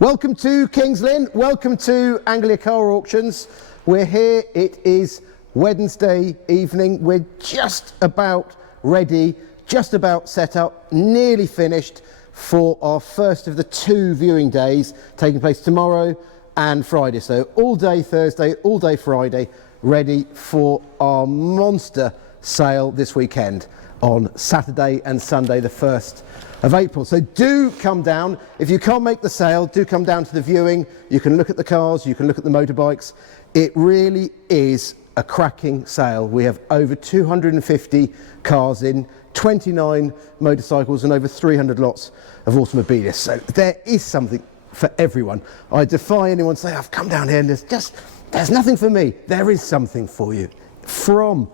Welcome to Kings Lynn, welcome to Anglia Car Auctions. We're here, it is Wednesday evening, we're just about ready, just about set up, nearly finished for our first of the two viewing days taking place tomorrow and Friday. So all day Thursday, all day Friday, ready for our monster sale this weekend on Saturday and Sunday the 1st of April. So do come down. If you can't make the sale, do come down to the viewing. You can look at the cars, you can look at the motorbikes. It really is a cracking sale. We have over 250 cars in, 29 motorcycles and over 300 lots of automobilia. So there is something for everyone. I defy anyone to say, I've come down here and there's nothing for me. There is something for you from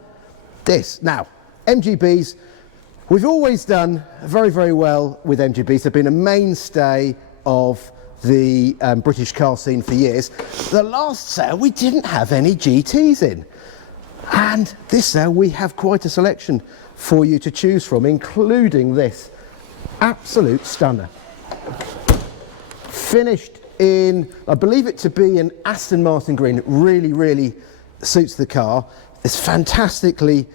this. Now, MGBs, we've always done very, very well with MGBs. They've been a mainstay of the British car scene for years. The last sale, we didn't have any GTs in. And this sale, we have quite a selection for you to choose from, including this absolute stunner. Finished in, I believe it to be an Aston Martin green. It really, really suits the car. It's fantastically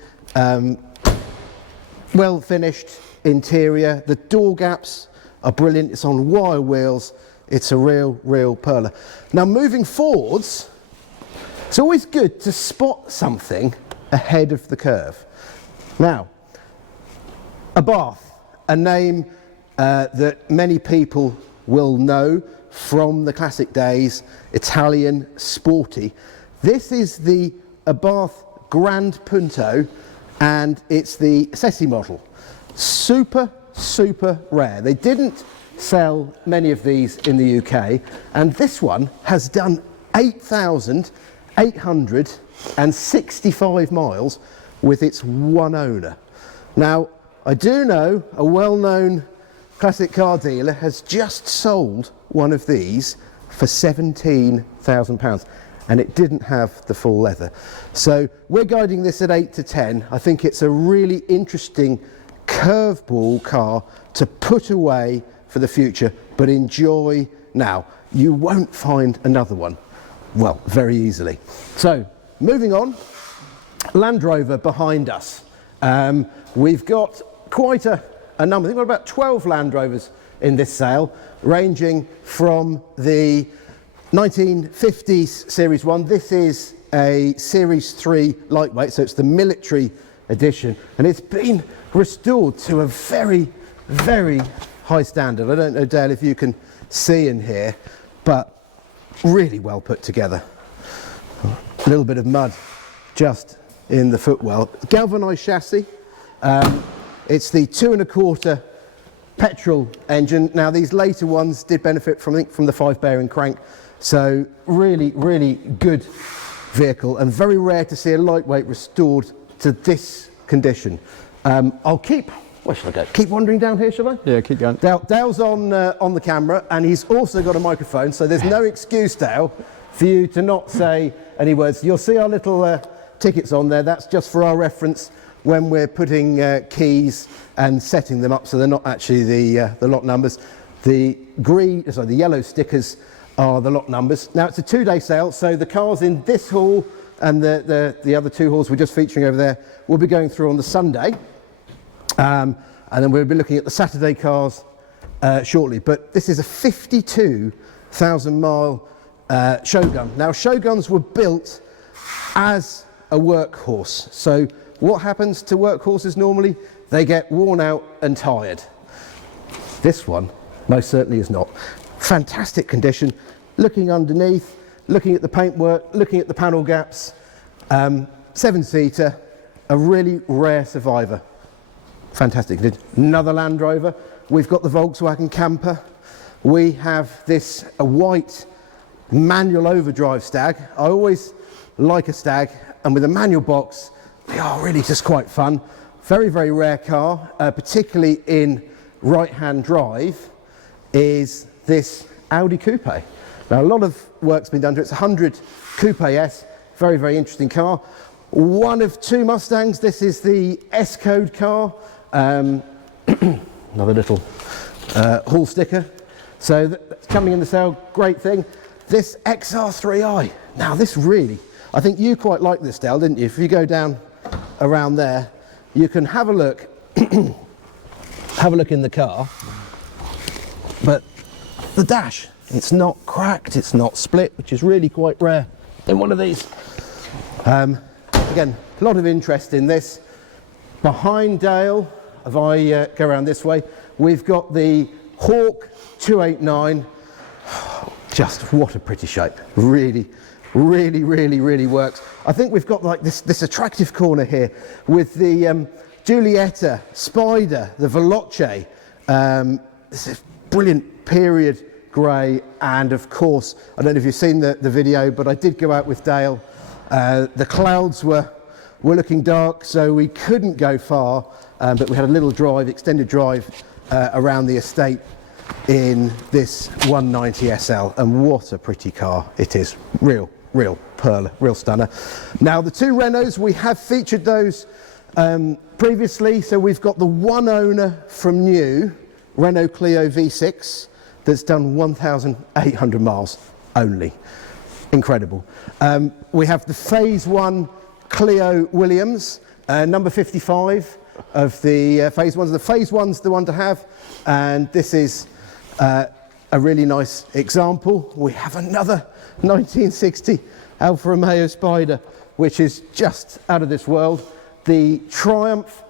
well finished interior. The door gaps are brilliant. It's on wire wheels. It's a real perler. Now moving forwards, it's always good to spot something ahead of the curve. Now, Abarth, a name that many people will know from the classic days, Italian sporty. This is the Abarth Grand Punto, and it's the Sessi model. Super rare. They didn't sell many of these in the UK, and this one has done 8,865 miles with its one owner. Now, I do know a well-known classic car dealer has just sold one of these for £17,000. and it didn't have the full leather. So we're guiding this at 8 to 10. I think it's a really interesting curveball car to put away for the future, but enjoy now. You won't find another one, well, very easily. So moving on, Land Rover behind us. We've got quite a number. I think we've got about 12 Land Rovers in this sale, ranging from the 1950s Series 1. This is a Series 3 lightweight, so it's the military edition, and it's been restored to a very high standard. I don't know, Dale, if you can see in here, but really well put together. A little bit of mud just in the footwell. Galvanised chassis. It's the 2.25 petrol engine. Now these later ones did benefit from the 5-bearing crank. So really good vehicle, and very rare to see a lightweight restored to this condition. Where shall I go? Keep wandering down here, shall I? Yeah, keep going. Dale's on the camera, and he's also got a microphone, so there's no excuse, Dale, for you to not say any words. You'll see our little tickets on there. That's just for our reference when we're putting keys and setting them up, so they're not actually the lot numbers. The yellow stickers are the lot numbers. Now it's a 2-day sale, so the cars in this hall and the other 2 halls we're just featuring over there will be going through on the Sunday, and then we'll be looking at the Saturday cars shortly. But this is a 52,000 mile Shogun. Now Shoguns were built as a workhorse, so what happens to workhorses normally? They get worn out and tired. This one most certainly is not. Fantastic condition. Looking underneath, looking at the paintwork, looking at the panel gaps. 7-seater, a really rare survivor. Fantastic. Another Land Rover. We've got the Volkswagen Camper. We have this white manual overdrive Stag. I always like a Stag, and with a manual box, they are really just quite fun. Very rare car, particularly in right-hand drive, is this Audi Coupe. Now a lot of work's been done to it. It's a 100 Coupe S, very interesting car. One of 2 Mustangs. This is the S-code car. Another little hall sticker. So that's coming in the sale, great thing. This XR3i, now this really, I think you quite liked this, Dale, didn't you? If you go down around there, you can have a look, have a look in the car, but the dash, it's not cracked, it's not split, which is really quite rare in one of these. Again, a lot of interest in this. Behind Dale, if I go around this way, we've got the Hawk 289. Just what a pretty shape. Really works. I think we've got like this attractive corner here with the Giulietta Spider, the Veloce. This is brilliant period grey, and of course, I don't know if you've seen the video, but I did go out with Dale. The clouds were looking dark, so we couldn't go far, but we had a little drive, extended drive around the estate in this 190 SL, and what a pretty car it is. Real pearler, real stunner. Now the two Renaults, we have featured those previously, so we've got the one owner from new, Renault Clio V6, that's done 1,800 miles only. Incredible. We have the Phase 1 Clio Williams, number 55 of the Phase 1s. The Phase 1's the one to have, and this is a really nice example. We have another 1960 Alfa Romeo Spider, which is just out of this world. The Triumph,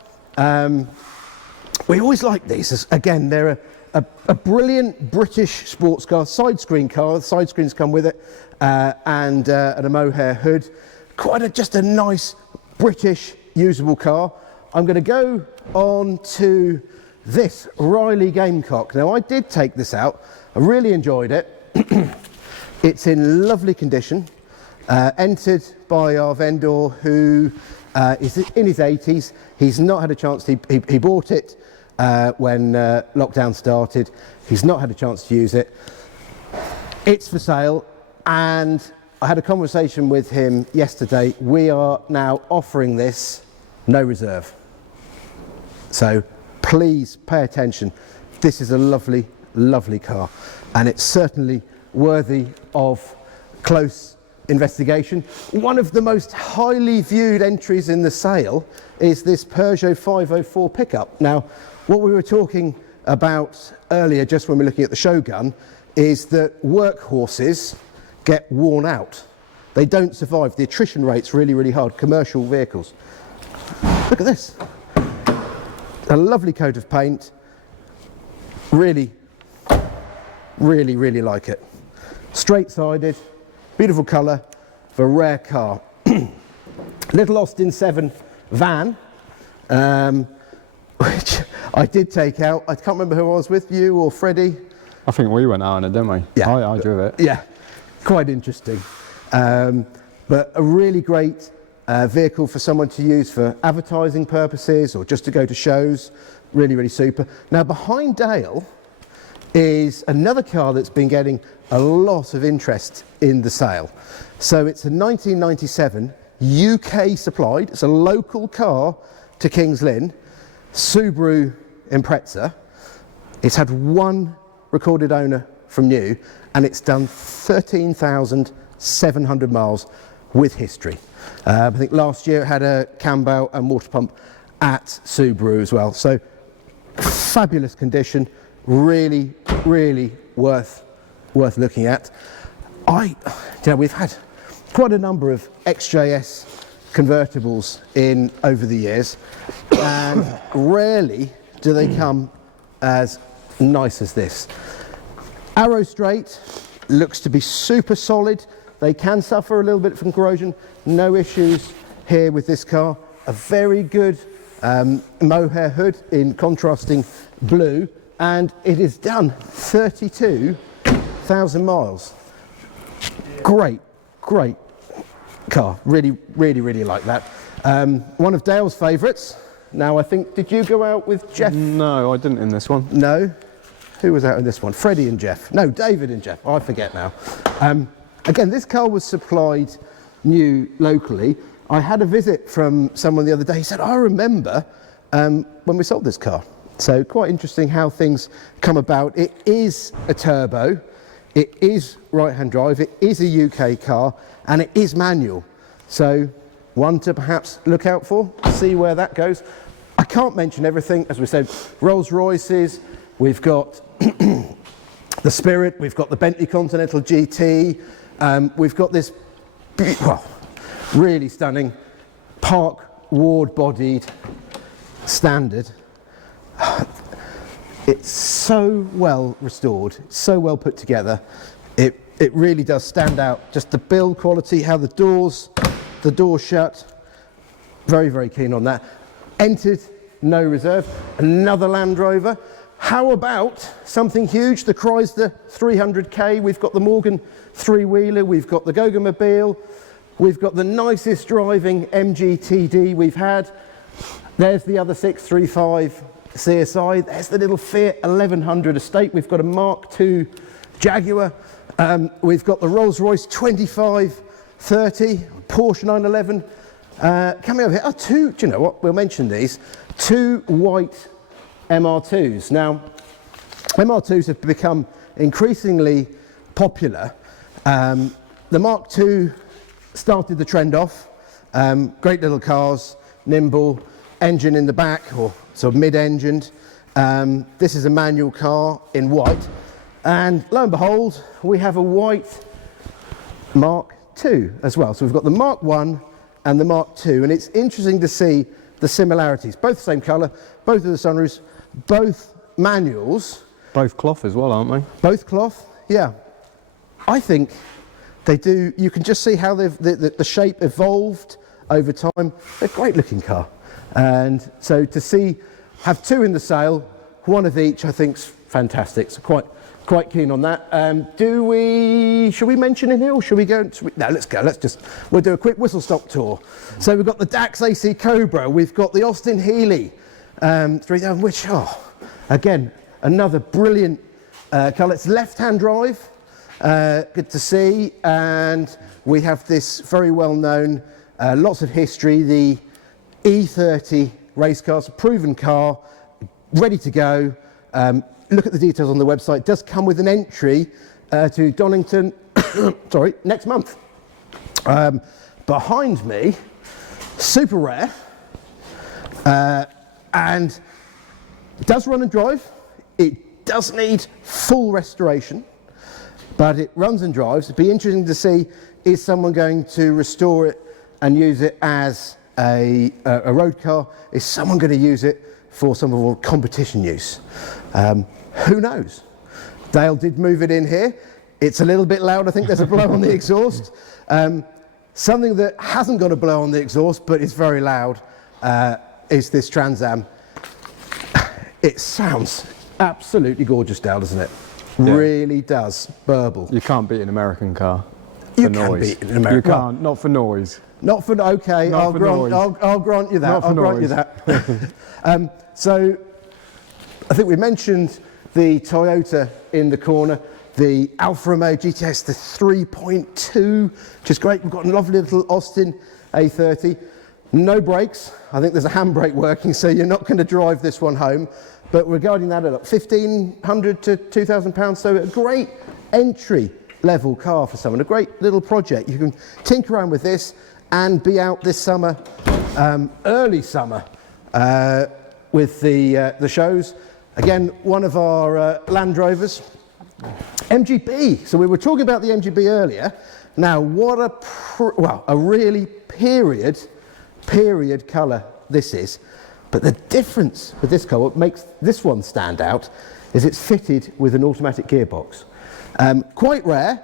we always like these. Again, they're a brilliant British sports car, side screen car. The side screens come with it, and a mohair hood. Just a nice British usable car. I'm going to go on to this Riley Gamecock. Now I did take this out, I really enjoyed it. It's in lovely condition, entered by our vendor who is in his 80s. He's not had a chance, he bought it when lockdown started. He's not had a chance to use it. It's for sale, and I had a conversation with him yesterday. We are now offering this no reserve. So please pay attention. This is a lovely car, and it's certainly worthy of close investigation. One of the most highly viewed entries in the sale is this Peugeot 504 pickup. Now, what we were talking about earlier, just when we were looking at the Shogun, is that workhorses get worn out. They don't survive. The attrition rate's really hard. Commercial vehicles. Look at this. A lovely coat of paint. Really like it. Straight-sided, beautiful colour for a rare car. Little Austin 7 van, which I did take out. I can't remember who I was with, you or Freddie. I think we went out on it, didn't we? Yeah. I drove it. Yeah, quite interesting. But a really great vehicle for someone to use for advertising purposes or just to go to shows. Really super. Now behind Dale is another car that's been getting a lot of interest in the sale. So it's a 1997 UK supplied, it's a local car to Kings Lynn, Subaru Impreza. It's had one recorded owner from new, and it's done 13,700 miles with history. I think last year it had a cam belt and water pump at Subaru as well. So fabulous condition, really worth looking at. We've had quite a number of XJS convertibles in over the years, and rarely do they come as nice as this. Arrow straight, looks to be super solid. They can suffer a little bit from corrosion. No issues here with this car. A very good mohair hood in contrasting blue, and it is done 32,000 miles. Great car. Really like that. One of Dale's favourites. Now I think, did you go out with Jeff? No, I didn't in this one. No? Who was out in this one? Freddie and Jeff. No, David and Jeff. I forget now. Again, this car was supplied new locally. I had a visit from someone the other day. He said, I remember when we sold this car. So quite interesting how things come about. It is a turbo, it is right-hand drive, it is a UK car, and it is manual. So one to perhaps look out for, see where that goes. I can't mention everything, as we said, Rolls Royces, we've got the Spirit, we've got the Bentley Continental GT, we've got this really stunning Park Ward bodied Standard. It's so well restored, so well put together. It really does stand out. Just the build quality, how the doors shut. Very, very keen on that. Entered no reserve. Another Land Rover. How about something huge? The Chrysler 300k. We've got the Morgan three-wheeler. We've got the Gogomobile. We've got the nicest driving MGTD we've had. There's the other 635 CSI. There's the little Fiat 1100 Estate. We've got a Mark II Jaguar. We've got the Rolls-Royce 2530, Porsche 911. Coming over here, do you know what? We'll mention these. 2 white MR2s. Now, MR2s have become increasingly popular. The Mark II started the trend off. Great little cars, nimble, engine in the back, or sort of mid-engined. This is a manual car in white. And lo and behold, we have a white Mark II as well. So we've got the Mark I and the Mark II, and it's interesting to see the similarities. Both the same colour, both of the sunroofs, both manuals. Both cloth as well, aren't they? Both cloth, yeah. I think they do, you can just see how the shape evolved over time. They're a great looking car. And so to have 2 in the sale, 1 of each, I think's fantastic. So quite keen on that. Should we mention in here, or should we go? No, let's go. We'll do a quick whistle stop tour. So we've got the Dax AC Cobra. We've got the Austin Healey 3000, which, again, another brilliant colour. It's left-hand drive. Good to see. And we have this very well-known, lots of history, the E30 race car. It's a proven car, ready to go. Look at the details on the website. It does come with an entry to Donington, sorry, next month. Behind me, super rare, and it does run and drive. It does need full restoration, but it runs and drives. It'd be interesting to see, is someone going to restore it and use it as a road car? Is someone going to use it for some of our competition use? Who knows? Dale did move it in here. It's a little bit loud. I think there's a blow on the exhaust. Something that hasn't got a blow on the exhaust but is very loud is this Trans Am. It sounds absolutely gorgeous, Dale, doesn't it? Yeah. Really does burble. You can't beat an American car You for can noise. beat an American. You can't, not for noise. Not for, okay, Not I'll for grant, noise. I'll grant you that. Not for I'll grant you noise. that. So I think we mentioned the Toyota in the corner, the Alfa Romeo GTS, the 3.2, which is great. We've got a lovely little Austin A30. No brakes. I think there's a handbrake working, so you're not going to drive this one home. But regarding that, at £1,500 to £2,000, so a great entry level car for someone, a great little project. You can tinker around with this and be out this summer, early summer, with the shows. Again, one of our Land Rovers, MGB. So we were talking about the MGB earlier. Now, what a really period colour this is. But the difference with this car, what makes this one stand out, is it's fitted with an automatic gearbox. Quite rare,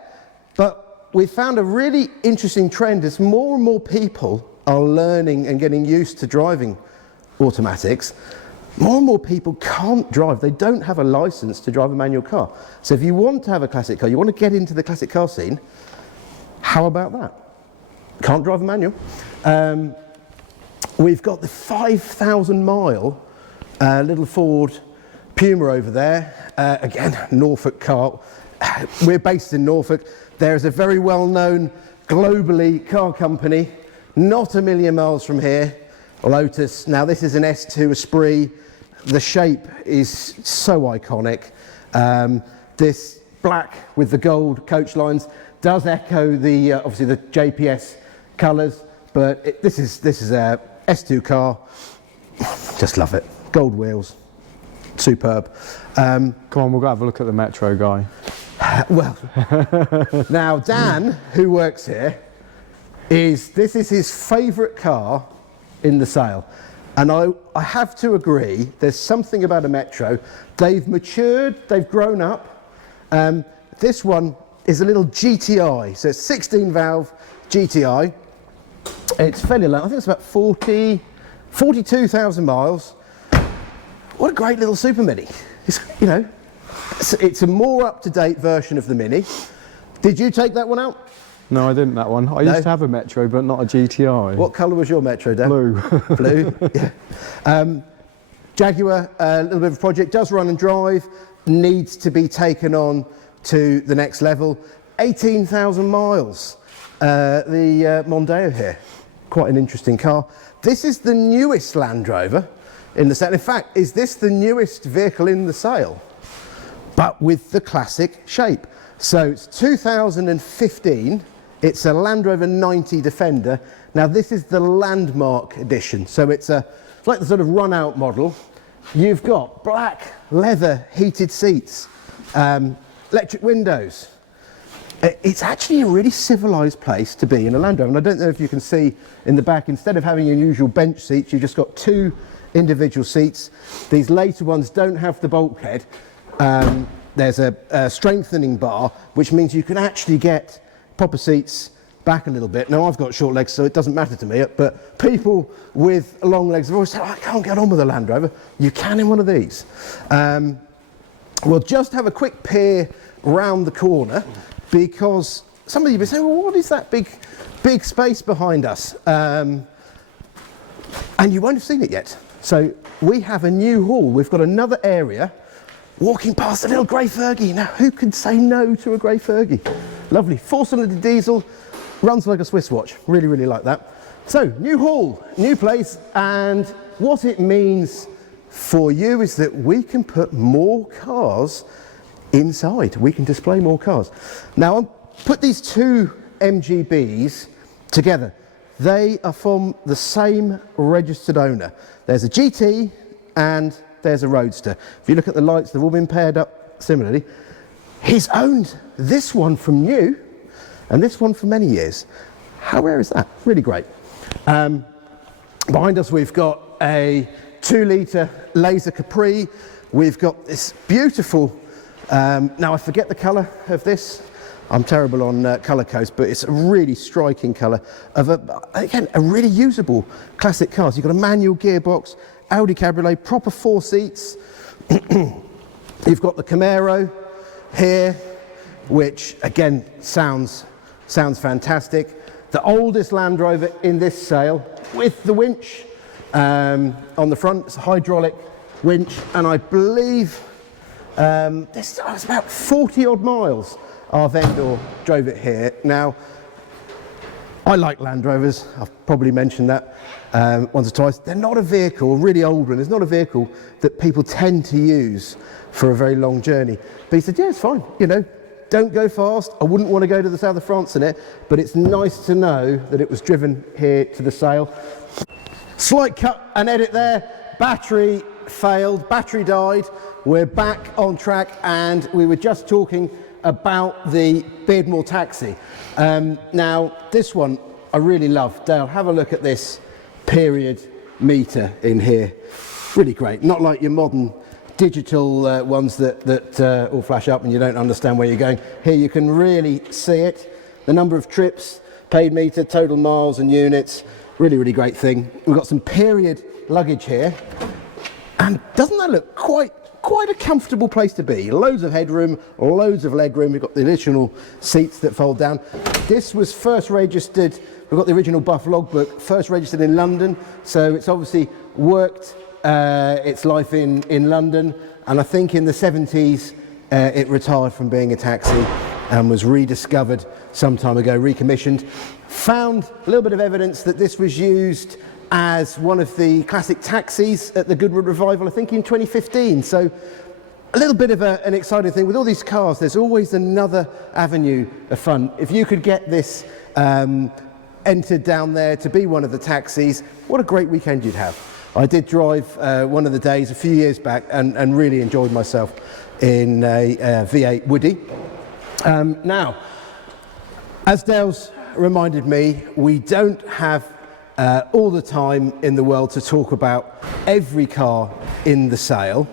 but we found a really interesting trend as more and more people are learning and getting used to driving automatics. More and more people can't drive. They don't have a license to drive a manual car. So if you want to have a classic car, you want to get into the classic car scene, how about that? Can't drive a manual. We've got the 5,000 mile little Ford Puma over there. Again, Norfolk car. We're based in Norfolk. There's a very well-known globally car company, not a million miles from here, Lotus. Now this is an S2 Esprit, the shape is so iconic. This black with the gold coach lines does echo the obviously the JPS colours, but this is a S2 car. Just love it. Gold wheels, superb. Come on, we'll go have a look at the Metro, Guy. Well, now Dan, who works here, this is his favourite car in the sale. And I have to agree, there's something about a Metro. They've matured, they've grown up. This one is a little GTI, so it's 16 valve GTI. It's fairly low, I think it's about 42,000 miles. What a great little super Mini. It's, you know, it's a more up-to-date version of the Mini. Did you take that one out? No, I didn't, that one. I used to have a Metro, but not a GTI. What colour was your Metro, Dan? Blue. Blue, yeah. Jaguar, a little bit of a project, does run and drive, needs to be taken on to the next level. 18,000 miles, the Mondeo here. Quite an interesting car. This is the newest Land Rover in the sale. In fact, is this the newest vehicle in the sale? But with the classic shape. So it's 2015. It's a Land Rover 90 Defender. Now this is the Landmark edition. So it's like the sort of run-out model. You've got black leather heated seats, electric windows. It's actually a really civilised place to be in a Land Rover. And I don't know if you can see in the back, instead of having your usual bench seats, you've just got two individual seats. These later ones don't have the bulkhead. There's a strengthening bar, which means you can actually get proper seats back a little bit. Now I've got short legs, so it doesn't matter to me, but people with long legs have always said, oh, I can't get on with a Land Rover. You can in one of these. We'll just have a quick peer round the corner, because some of you will say, well, what is that big space behind us? And you won't have seen it yet. So we have a new hall. We've got another area. Walking past a little grey Fergie. Now, who could say no to a grey Fergie? Lovely. 4-cylinder diesel, runs like a Swiss watch. Really, really like that. So, new hall, new place, and what it means for you is that we can put more cars inside. We can display more cars. Now, I'll put these two MGBs together. They are from the same registered owner. There's a GT and there's a Roadster. If you look at the lights, they've all been paired up similarly. He's owned this one from new and this one for many years. How rare is that? Really great. Behind us we've got a 2-litre Laser Capri. We've got this beautiful, now I forget the colour of this. I'm terrible on colour codes, but it's a really striking colour of again, a really usable classic car. So you've got a manual gearbox, Audi Cabriolet, proper 4 seats. You've got the Camaro here, which again sounds fantastic. The oldest Land Rover in this sale with the winch on the front. It's a hydraulic winch, and I believe this was about 40 odd miles. Our vendor drove it here. Now, I like Land Rovers. I've probably mentioned that once or twice. They're not a vehicle, a really old one. It's not a vehicle that people tend to use for a very long journey. But he said, yeah, it's fine. You know, don't go fast. I wouldn't want to go to the south of France in it, but it's nice to know that it was driven here to the sale. Slight cut and edit there. Battery failed, battery died. We're back on track, and we were just talking about the Beardmore Taxi. Now, this one I really love. Dale, have a look at this period meter in here. Really great. Not like your modern digital ones that all flash up and you don't understand where you're going. Here you can really see it. The number of trips, paid meter, total miles and units. Really, really great thing. We've got some period luggage here. And doesn't that look quite a comfortable place to be? Loads of headroom, loads of legroom. We've got the additional seats that fold down. This was first registered, we've got the original Buff logbook, first registered in London. So it's obviously worked its life in London. And I think in the 70s, it retired from being a taxi and was rediscovered some time ago, recommissioned. Found a little bit of evidence that this was used as one of the classic taxis at the Goodwood Revival, I think in 2015. So a little bit of an exciting thing. With all these cars, there's always another avenue of fun. If you could get this entered down there to be one of the taxis, what a great weekend you'd have. I did drive one of the days a few years back and really enjoyed myself in a V8 Woody. Now, as Dale's reminded me, we don't have all the time in the world to talk about every car in the sale.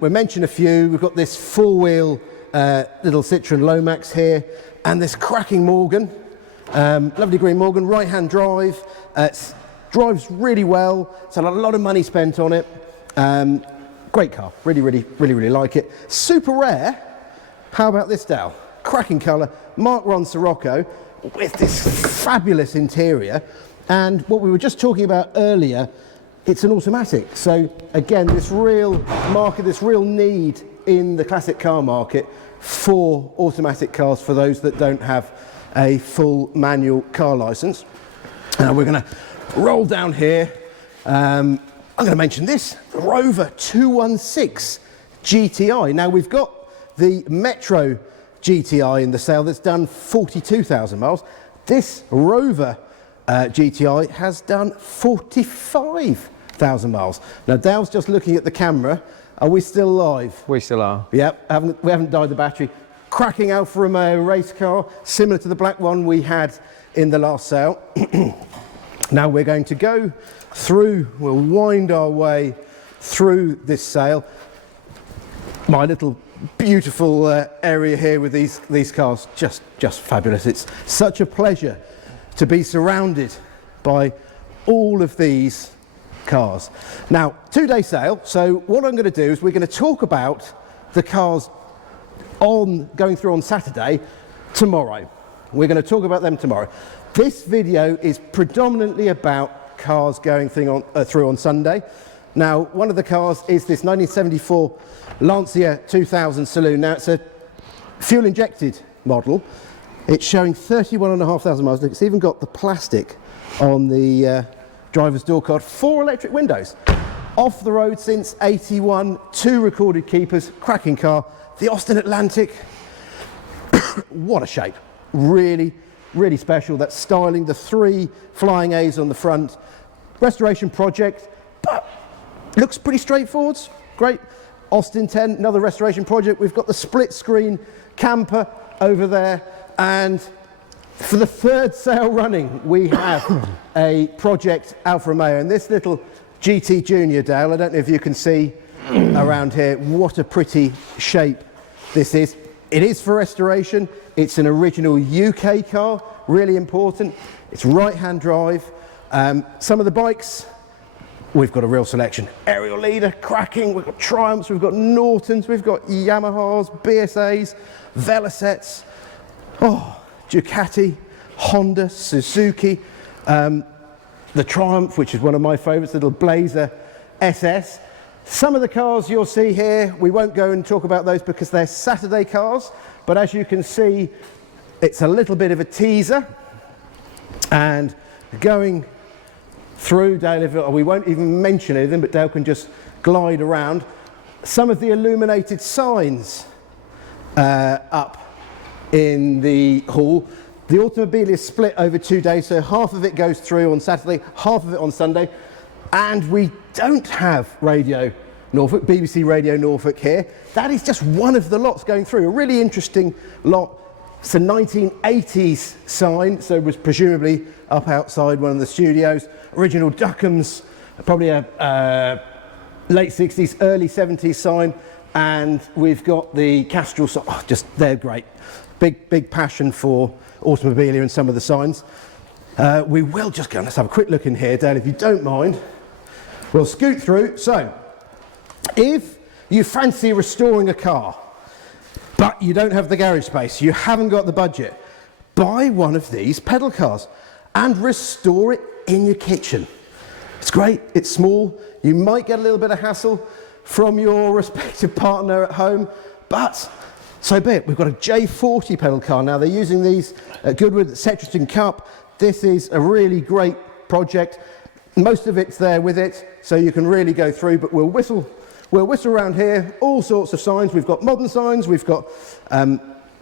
We mentioned a few. We've got this four-wheel little Citroen Lomax here, and this cracking Morgan, lovely green Morgan, right-hand drive. Drives really well. It's had a lot of money spent on it. Great car. Really like it. Super rare. How about this, Dale? Cracking colour. Mark Ron Sirocco with this fabulous interior. And what we were just talking about earlier, it's an automatic. So again, this real market, this real need in the classic car market for automatic cars for those that don't have a full manual car licence. Now we're going to roll down here. I'm going to mention this, Rover 216 GTI. Now we've got the Metro GTI in the sale that's done 42,000 miles. This Rover GTI has done 45,000 miles. Now Dale's just looking at the camera. Are we still live? We still are. Yep, we haven't died the battery. Cracking Alfa Romeo race car, similar to the black one we had in the last sale. Now we're going to go through, we'll wind our way through this sale. My little beautiful area here with these cars, just fabulous. It's such a pleasure to be surrounded by all of these cars. Now, 2-day sale, so what I'm going to do is we're going to talk about the cars going through on Saturday tomorrow. We're going to talk about them tomorrow. This video is predominantly about cars going through on Sunday. Now, one of the cars is this 1974 Lancia 2000 Saloon. Now, it's a fuel-injected model. It's showing 31,500 miles. Look, it's even got the plastic on the driver's door card. 4 electric windows. Off the road since 81, 2 recorded keepers, cracking car. The Austin Atlantic, what a shape. Really special. That styling, the 3 flying A's on the front. Restoration project, but looks pretty straightforward. Great. Austin 10, another restoration project. We've got the split screen camper over there. And for the 3rd sale running, we have a project Alfa Romeo. And this little GT Junior, Dale, I don't know if you can see around here, what a pretty shape this is. It is for restoration. It's an original UK car, really important. It's right-hand drive. Some of the bikes, we've got a real selection. Aerial Leader, cracking. We've got Triumphs, we've got Nortons, we've got Yamahas, BSAs, Velocets, Ducati, Honda, Suzuki. The Triumph, which is one of my favourites, little Blazer SS. Some of the cars you'll see here, we won't go and talk about those because they're Saturday cars, but as you can see, it's a little bit of a teaser. And going through, Dale, we won't even mention anything, but Dale can just glide around. Some of the illuminated signs up in the hall. The automobile is split over 2 days, so half of it goes through on Saturday, half of it on Sunday. And we don't have Radio Norfolk, BBC Radio Norfolk here. That is just one of the lots going through. A really interesting lot. It's a 1980s sign, so it was presumably up outside one of the studios. Original Duckham's, probably a late 60s, early 70s sign. And we've got the Castrol, they're great. Big passion for automobilia and some of the signs. We will just go, let's have a quick look in here, Dale, if you don't mind. We'll scoot through. So, if you fancy restoring a car, but you don't have the garage space, you haven't got the budget, buy one of these pedal cars and restore it in your kitchen. It's great, it's small, you might get a little bit of hassle from your respective partner at home, but so be it. We've got a J40 pedal car now. They're using these at Goodwood, Cetruston Cup. This is a really great project. most of it's there with it, so you can really go through, but we'll whistle around here, all sorts of signs. We've got modern signs, we've got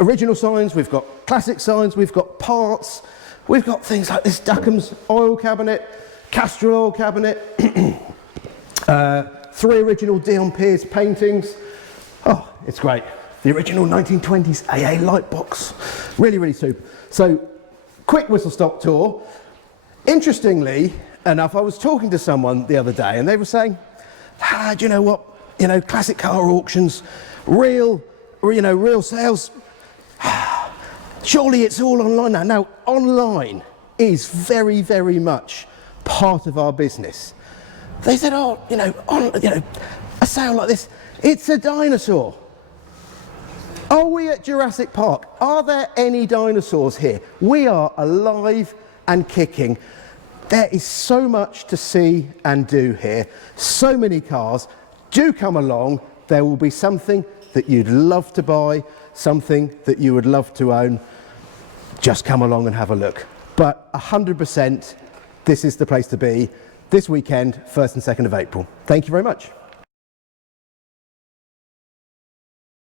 original signs, we've got classic signs, we've got parts, we've got things like this Duckham's oil cabinet, Castrol oil cabinet, 3 original Dion Pierce paintings. Oh, it's great. The original 1920s AA light box. Really, really super. So, quick whistle stop tour. Interestingly enough, I was talking to someone the other day and they were saying, do you know what? You know, Classic Car Auctions, real sales. Surely it's all online now. Now, online is very, very much part of our business. They said, a sale like this, it's a dinosaur. Are we at Jurassic Park? Are there any dinosaurs here? We are alive and kicking. There is so much to see and do here. So many cars. Do come along. There will be something that you'd love to buy, something that you would love to own. Just come along and have a look. But 100%, this is the place to be this weekend, 1st and 2nd of April. Thank you very much.